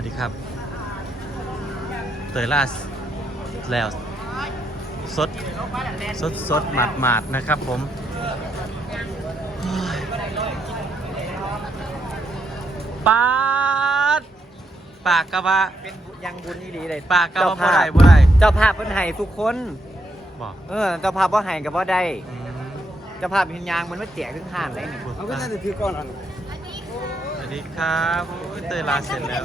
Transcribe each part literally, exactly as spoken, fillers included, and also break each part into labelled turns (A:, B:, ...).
A: ดีครับเตยล่าแล้วสดสดสดหมาดหมาดนะครับผมปาดปากกะวะ
B: เป็นยังบุญนี่ดีเลย
A: ปากกะวะบ่ได้บ่ได้
B: เจ้าภาพเพิ่นให้ทุกคน
A: บอก
B: เออเจ้าภาพบ่ให้ก็บ่ได้
A: อืม
B: เจ้าภาพเห็นยางมันมาแจกถึงห้านเลยนี่
C: เอาก็น่าจะถือก่อนอ่ะ
A: สวัสดีครับโอ้ยเตยลาเสร็จแล้ว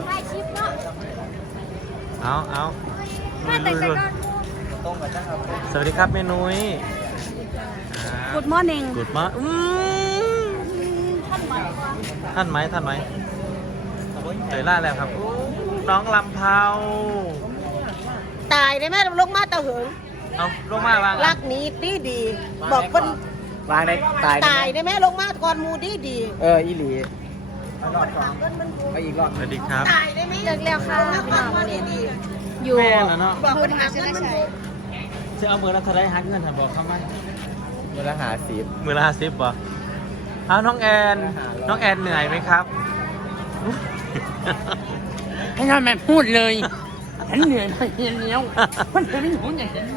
A: เอาเอาลุยลุยลุย
B: ตรงกับเจ้าครับ
A: สวัสดีครับเมนุ้ย
D: Good morning
A: กุดมาอืมท่านไหมท่านไหมเตยล่าแล้วครับอู้น้องลำเพา
D: ตายได้ไหมลงมาตะเหิง
A: เอาลงมาบ้าง
D: รักนี้ดีดีบอกเพิ่น
B: วางในตาย
D: ตายได้ไหมลงมาก่อนหมูดีดี
B: เอออีหลีเอารอดสองไปอีกรอบ
A: สวัสดีครับ
D: ตายได้ไหมเลิกแล้วค่ะก่อนหมูดีดีอยู่
A: แม่เหรอเนาะ
D: บอกเพิ่นหาเงินมัน
A: จะเอามือละเท่าไรหักเงินหันบอกเขาไหม
B: เวลาหาสิบ
A: มือละห้าสิบป่ะเอาน้องแอน น้องแอนเหนื่อยไหมครับ
E: ให้ทำแบบพูดเลยฉันเหนื่อยมาเฮียเนี้ยวมันจะไม่หูอย่างฉัน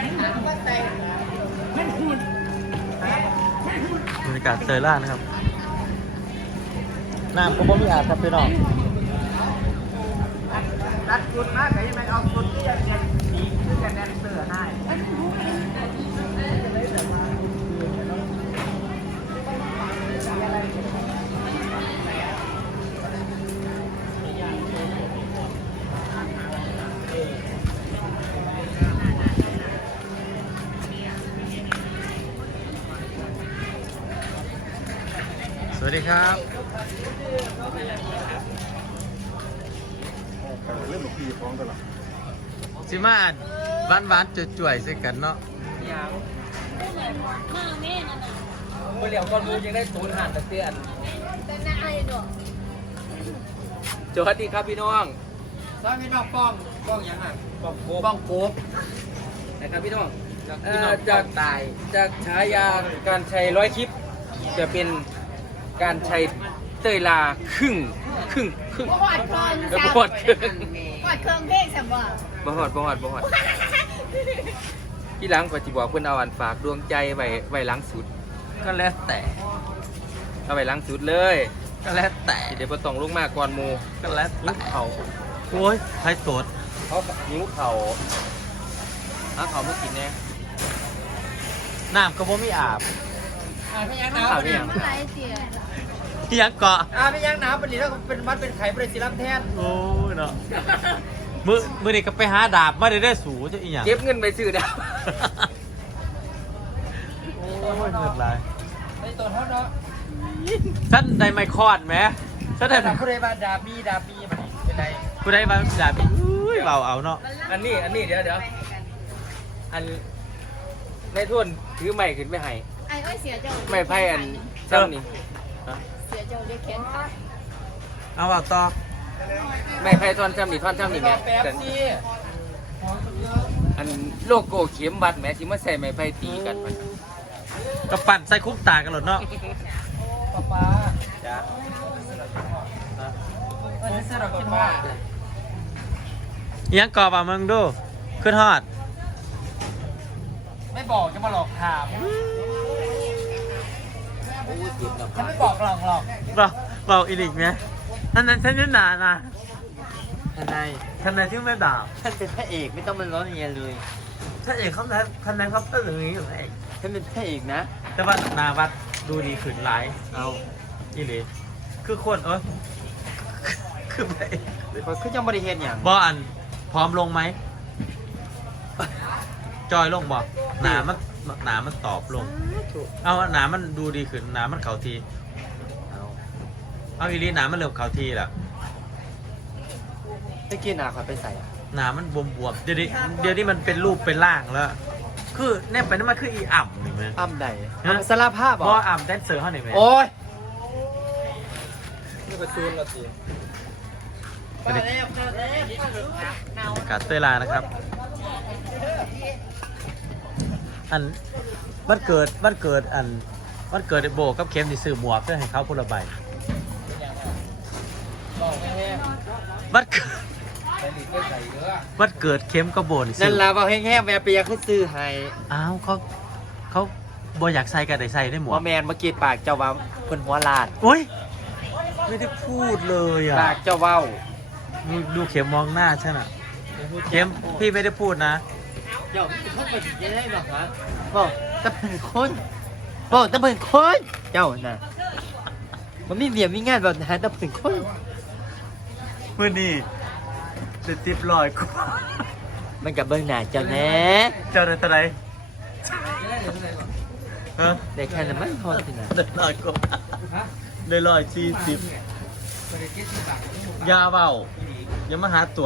E: ไม่พูด
A: บรรยากาศเซอร์ล่านะครับน้ำก็บ่มีอาบครับพี่น้อง
B: รัดจุดมากเลยไม่เอาจุดที่ยังยังดีที่จะแดนเสือให้
A: สวัสดีครับ
C: เรื่องของพี่ฟ้องตลอด
A: สิมาอ่านหวานหวานๆจ่วยๆใส่กันเนาะ
B: เมื่อเลี้ยวก้อนมูยังได้ศูนย์หันตะเตียนสวัสดีครับพี่น้องสวัสดีพี่น้องป้องป้องยังไงป้องโคป้องโคนะครับพี่น้องเอ่อจากตายจากฉายาการใช้ร้อยคลิป จะเป็นการใช้เตยลาครึ่งครึ่งครึ่ง
D: ปอดเครื่อง
B: แล้วบอดครึ่ง
D: ปอดเครื่องเพลงสับบ่
B: บอดบอดบอดที่หลังก็จะบอกเพื่อนเอาอันฝากดวงใจไว้ไว้หลังสุด
A: ก็แล้วแต่
B: เอาไว้หลังสุดเลย
A: ก็แล้วแต่
B: เดี๋ยวพอต้องลงมาก่อนหมู
A: ก็แล้ว
B: นิ้ว
A: แต่
B: เข่า
A: โอ้ยไทยสด
B: เขานิ้วเข่าหาเข่าเมื่อกินแน่
A: น้ำก็บ่มีอาบ
B: อ่าพี่ยังหนาวเนี่ย
D: ไรเสีย
A: ที่ยังเกาะ
B: อ่าพี่ยังหนาวเป็นหรือเป็นวัดเป็นไข่เป็นศิลป์แทน
A: โอ้ยเนาะมือมือนี่ก็ไปหาดาบมาได้ได้สูจะอีหยัง
B: เก็บเงินไปซื้อดาว
A: โอ้ยเงินไร
B: ในตัวเท่าเนาะ
A: ฉันได้ไมคอดไหมฉันได้ไม
B: ผู้ใดมาดาบีดาบีมันเป็นไร
A: กูได้มาดาบอีกอุ้ยเบาเอาเนาะ
B: อันนี้อันนี้เดี๋ยวเดี๋ยวอันในทุนถือไม้ขึ้นไปให้
D: ไอ้เอ้ยเสียเจ้า
B: ไม้ไผ่อันซ้ำนี่
D: เสียเจ้าได้แขนขา
A: เอาเอาต่อ
B: ไม้ไผ่ท่อนซ้ำนี่ท่อนซ้ำนี่แม่อันโลโก้เข็มบัตรแม่ที่มาใส่ไม้ไผ่ตีกันมัน
A: ก็ปั่นใส่คุ้มตากันหลดเนาะ
B: ป้าป้าจ้าเออเสื้อดอกคิดว่า
A: อิหยังกรอบอ่ะมึงดูขึ้นฮอด
B: ไม่บอกจะมาหลอกถามฉันไม่บอกหลอกหลอก
A: เราเราอีลิกไหมท่านนั้นท่านนั้นหนานะ
B: ทนาย
A: ท่านนั้นที่ไม่ด่า
B: ท่านเป็นพระเอกไม่ต้องมาล้อเลียนเลย
A: ท่านเอกเขาท่านท่านนั้นเขาเป็นอย่างนี้อยู่ไง
B: ท่านเป็นพระเอกนะ
A: แต่ว่านาวัดดูดีขึ้นหลาย
B: เอา
A: อีหลีคือคนเออคือไป
B: เขาคือยังบริเห็นอย่าง
A: บออันพร้อมลงไหมจอยลงบอกหนามันหนามันตอบลง เอาหนามันดูดีขึ้นหนามันเขาที
B: เอา
A: เอาอีหลีหนามันเริ่มเขาทีแล้ว
B: ไม่กินอ่ะขอไปใส่
A: หนามันบวมบวมๆเดี๋ยวนี้เดี๋ยวนี้มันเป็นรูปเป็นร่างแล้ว คือแนบไปนั่นมันคืออีอ่ำนี่มั้ย
B: อ้ำใด
A: ฮะ
B: สารภาพ
A: เพ
B: บอ
A: ราะ
B: ก
A: ว่าอ่ำแดนเซอร์เขาหน่อยไหม
B: โอ้ยนี่ก็ซูนละสิ
A: บรรยากาศเตยลานะครับ อันวันเกิดวันเกิดอันวันเกิดไอ้โบกับเข็มที่ซื้อหมวกเพื่อให้เขาคนละใบ
B: บอกแม่
A: วัดเกิดวัดเกิดเข็มกระโบน
B: นั่นล่ะว่าแห้งๆแม่เปียคือซื้อให้
A: อ้าวเขาเขาบ่อยากใส่กันได้ใส่ได้หมด
B: ว่าแมนเมื่อกี้ปากเจ้าว่าเพิ่นหัวลาด
A: โอ้ยไม่ได้พูดเลยอ่ะ
B: ปากเจ้าเว้า
A: ดูดูเข็มมองหน้าใช่น่ะเข็มพี่ไม่ได้พูดนะ
B: เจ้าเขาเป็นยังไงหรอฮะบอกตะเป็นคนบอกตะเป็นคนเจ้าน่ะมันมีเมียมีงานแบบนั้นตะเป็นคน
A: เมื่อนี่จะติบลอยกู
B: มันกับเบิ่งหน้าเจ้าแน่
A: เจ้าได้เท่าไหร่ฮะ
B: แต่แค่นั้นมันพอสินะ
A: ได้ลอยกูได้ลอยสี่สิบยาเบาอย่ามาหาตัว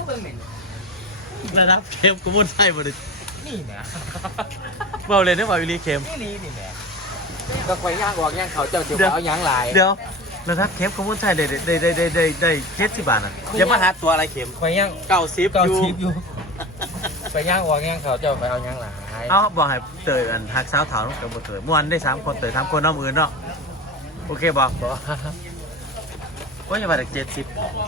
A: ระดับเข็มกูมุ่นใส่หมดเลย
B: นี่แหม
A: เบาเลยเนี่ยว่าวิลีเข็ม
B: นี่นี่แหมก็คอยย่างออกย่างเขาเจ้าเดี๋ยวเอาย่างหลาย
A: เดี๋ยวระดับเข็มกูมุ่นใส่ได้ได้ได้ได้ได้ได้เจ็ดสิบบาทอ่ะอย่ามาหาตัวอะไรเข็ม
B: คอยย่าง
A: เก้าสิบ
B: เกาชิปอยู่ไปย่างออกย่างเขาเจ้าไปเอาย่างหลาย
A: เอาบอกให้เตยอันหักสาวเถากับบ่เตยม่วนได้สามคนเตยสามคนน้องอื่นเนาะโอเคบอกบอกว่าจะมาจากเจ็ดสิบ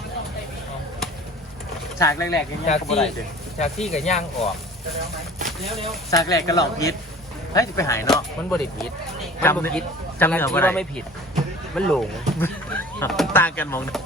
A: ฉากแรกๆยัง
B: จาก
A: ก็บ่
B: ที่
A: ได้เด้อ
B: จากที่กับย่างออก
A: ฉากแรกก็หลอกพิษเฮ้ยจะไปหายเนาะ
B: มันบริผิด
A: จำ
B: มันบ่ผิด
A: จำเนื้อบ่ได้
B: ว่าไม่ผิด มันหลง
A: ต่างกันมองไหน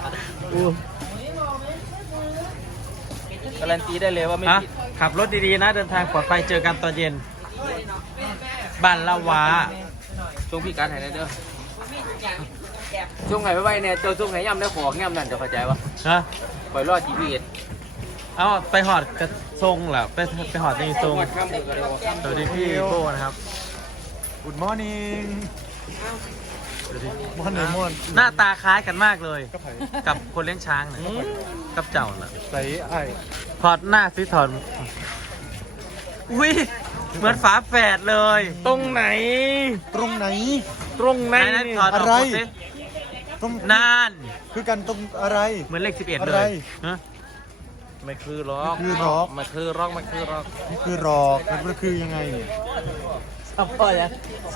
B: การันตีได้เลยว่าไม่
A: ฮะ
B: ผิด
A: ขับรถดีๆนะเดินทางปลอดภัยเจอกันตอนเย็นบ้านละวา
B: ช่วงพี่การหายได้เด้อช่วงไหนไว้เนี่ยเจ้าช่วงไหนย่ำได้ของย่ำนั่นจะเข้าใจปะ
A: ฮะ
B: ปล่อยรอดจีพีเอส
A: เอาไปหอดกระทรงเหรอไปไปหอดในทรง
B: ข้ามมือกันเลยว่าข้าม
A: สวัสดีพี่โบนะครับ
C: Good morning ม่วนเลยม่วน
A: หน้าตาคล้ายกันมากเลย
C: ก็ไผ่
A: กับคนเลี้ยงช้างเนี่ยกับเจ้าน่ะ
C: ใส่ไอ้
A: ถอดหน้าซิถอดอุ้ยเหมือนฝาแฝดเลย
B: ตรงไหน
C: ตรงไหน
B: ตรงไหน
A: ไหนๆถอดออก
C: อะไร
A: หมดสิ
C: ตรง
A: นาน
C: คือกันตรงอะไร
A: เหมือนเลขสิบเอ็ด
C: อะ
A: เล
C: ไร
A: ยฮะ
B: ไม่คือร็อก
C: คือร็อก
B: มันคือร็อกมันคือร็อก
C: นี่คือรอกมันคือยังไงเนี่ย
A: พ่อยัง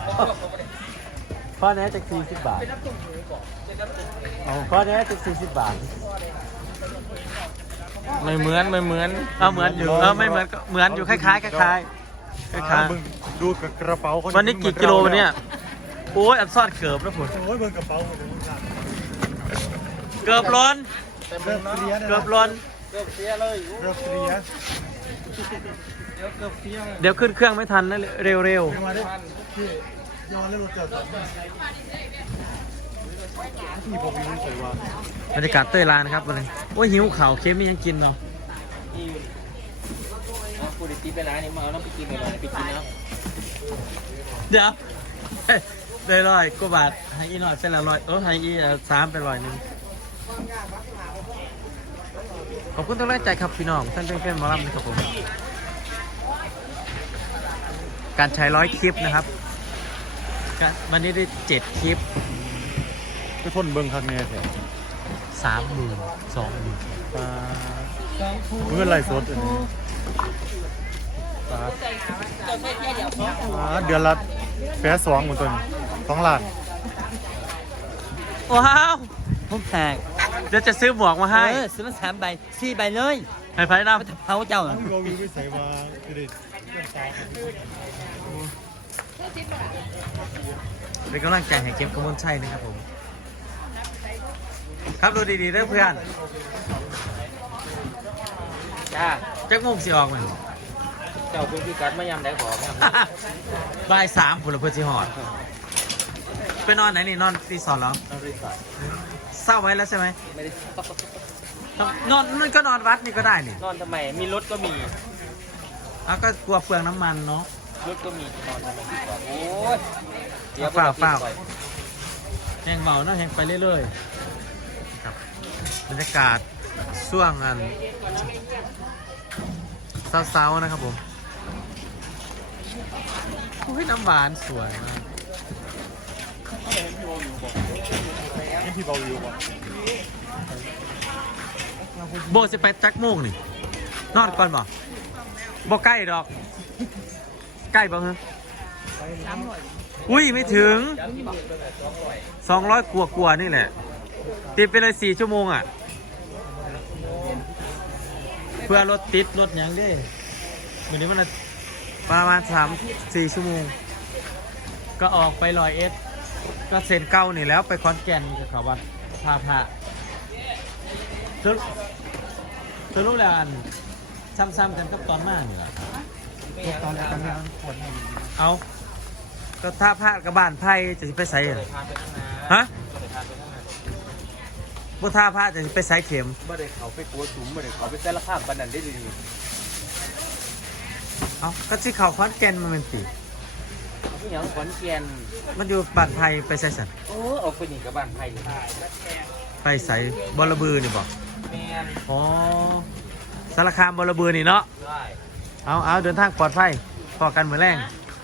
A: พ่อแน่จากสี่สิบบาท
C: เอา
A: พ่อแน่จากสี่สิบบาท
B: ไม่เหมือนไม่เหมือน
A: เอาเหมือนอยู่เออไม่เหมือนก็เหมือนอยู่คล้ายๆคล้ายๆคล้าย
C: เบิ่งดูกับกระเป๋าเขา
A: ๆวันนี้กี่กิโลวันเนี้ยโอ้ยอันซ่อนเกือบแล้วผม
C: โอ้ยเบิ่งกระเป๋าเขาดู
A: เกือบล้น
C: เริ่มเสียนะ
A: เกือบล้น
B: เกือบเสียเลย
C: เริ่มเสีย
B: เดี๋ยวเกือบเสีย
A: เดี๋ยวขึ้นเครื่องไม่ทันนะเร็ว
C: เป็นมาได้พี่ย้อนแล้วรถจอดพี่ผมยังใส่ว่า
A: ๆบรรยากาศเต้ยลานนะครับวันนี้โอ้ยหิวข่าวเค็มไม่ยังกินเนาะ
B: กูดิตีไปร้านนี้มาเอาน้ำไปกินหน่อยไปกินน้
A: เดี๋ยวเอ้ยได้ร้อยกว่าบาทให้อีหน่อยเป็นละร้อยเออให้อีอ่ะสามเป็นร้อยหนึ่งขอบคุณทุกแรงใจครับพี่น้องท่านเพื่อนๆหมอลำนะครับผมการใช้ร้อยคลิปนะครับก็วันนี้ได้เจ็ดคลิป
C: ไปพ่นเบิ่งข้างในแถว
A: สามหมื่นสองหมื่น
C: ปลาเมื่อไรสดอันนี้ปลาปลาเดือนละแปดสองเหมือนตัวนี้สองล้าน
A: ว้าว
B: ผมแตก
A: เดี๋ยวจะซื้อหมวกมาให้
B: เออซื้อมาสามใบสี่ใบเลย
A: ให้ไพ่น้
B: เขาเจ้า
C: ต้องโยวิวไปใส่มาคือเด็ด
A: ำเป็นกำลังใจให้เกมกระมวลชัยนะครับผม ครับดูดีๆเด้อเพื่อน
B: จ้า
A: จักมุกสิออกไหม
B: เจ้าคุณพี่กัดไม่ยำได้ของครับ
A: บ่ายสามผุนละเพื่อที่หอด ไปนอนไหนนี่นอนรีสอร์ทแล้วเศร้าไว้แล้วใช่ไหม
B: ไม่ได้
A: นอนนั่นก็นอนวัดนี่ก็ได้นี่
B: นอนทำไมมีรถก็มี
A: อ้าวก็กลัวเปลืองน้ำมันเนาะ
B: รถก็มีนอนทำไมดีกว่าโอ้ย
A: เปล่าเปล่า แหงเบาเนาะแหงไปเรื่อยๆครับบรรยากาศช่วงอันเศร้าๆนะครับผมโอ้ยน้ำหวานสวยมาก
C: นี่พี่เบาวิวป่ะ
A: โบจะไปจักโมงนี่นอนก่อนบ่บ่ใกล้ดอก ใกล้บ่ฮะอุ้ยไม่ถึงสองร้อยกว่ากว่านี่แหละติดไปเลยสี่ชั่วโมงอ่ะเพื่อรถติดรถหยังเด้วันนี้มันน่ะประมาณสามสี่ชั่วโมง ก็ออกไปลอยเอสก็เซนเก้านี่แล้วไปคอนแก่นกับเขาวัดพาพระสรุปสรุปแล้วอันซ้ำๆกันกับตอนมานี่แหละ
C: ตอนแรกตอนนี้มันปวด
A: เอาก็ท่าพระกับบ้านไผ่จะสิไปใส่อะฮะบ่ท่าพระจะสิไปใส่เข็ม
B: บ่ได้เขาไปกัวถุมบ่ได้เขาไปแต่ละภาพบันนั้นได้ดี
A: เอาก็สิเขาคอนแก่นมันเป็นปี
B: ผู้หญิงขอนแก่น
A: มันอยู่บ้านไผ่ไปใส่สัน
B: โอ้เอาไปนี่กับบ้านไผ่เลย
A: ไปใส่บอระบือนี่บอก
B: แมน
A: อ๋อสารคามบอระบือนี่เนาะ
B: ได้
A: เอาเอาเดินทางปลอดภัยพอกันเหมือนแรง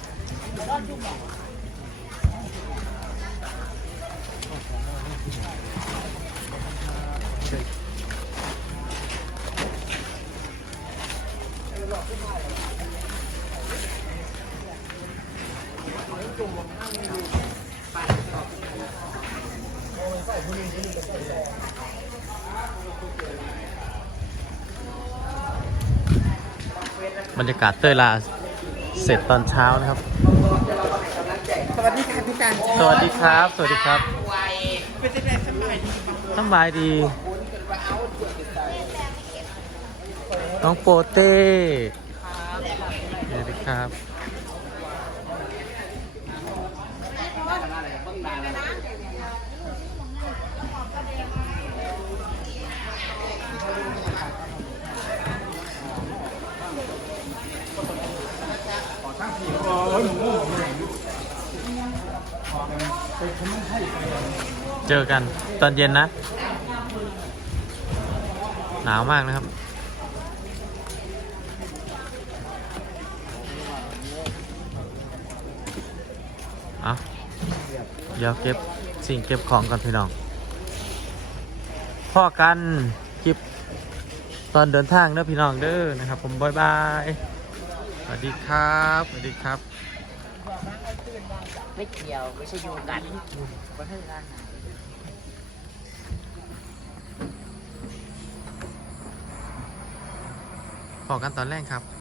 A: บรรยากาศเตยลาเสร็จตอนเช้านะครับ
D: สวัสดีค่ะพี่การ
A: สวัสดีครับ สวัสดีครับ
D: เป็นจะได้สบายดี
A: สบายดี น้องโปเต้ สวัสดีครับ เจอกันตอนเย็นนะ หนาวมากนะครับ เอาเดี๋ยวเก็บสิ่งเก็บของก่อนพี่น้องพ่อกันคลิปตอนเดินทางเด้อพี่น้องเด้อนะครับผมบายบายสวัสดีครับสวัสดีครับ
E: ไม่เกี่ยวไม่ใช่ยูกันประเทศกัน
A: พอกันตอนแรกครับ